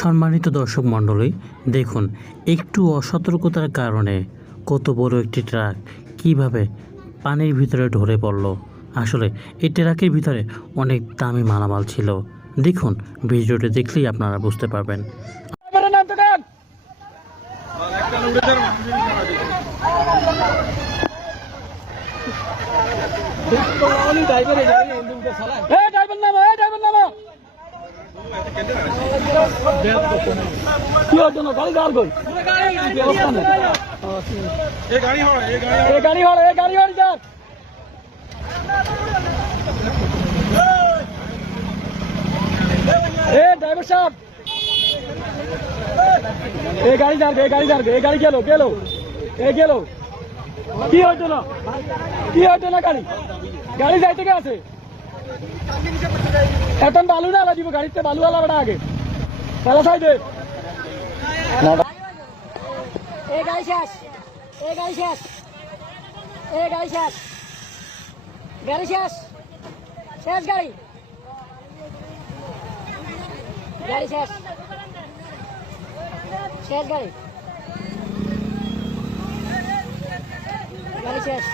সম্মানিত দর্শক মণ্ডলী, দেখুন, একটু অসতর্কতার কারণে কত বড় একটি ট্রাক কীভাবে পানির ভিতরে ঢরে পড়ল। আসলে, এই ট্রাকের ভিতরে অনেক দামি মালামাল ছিল। দেখুন, ভিডিওটি দেখলেই আপনারা বুঝতে পারবেন। ড্রাইভার ড্রাইভার কি হওয়ার জন্য গাড়ি গাড় এ এ গেলো গেলো। কি হয়েছে না? কি হয়েছে না গাড়ি? গাড়ি যাইতে কে আছে এখন বালু না দিব গাড়িতে বালু আলাদা আগে। তাহলে সাইড দে এ গাড়ি শেষ এ গাড়ি শেষ এ গাড়ি শেষ গাড়ি শেষ শেষ গাড়ি গাড়ি শেষ শেষ গাড়ি গাড়ি শেষ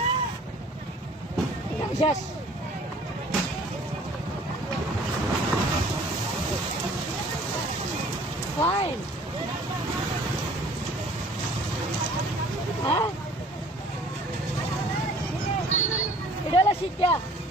গাড়ি শেষ fine. Huh? Ito lang siya.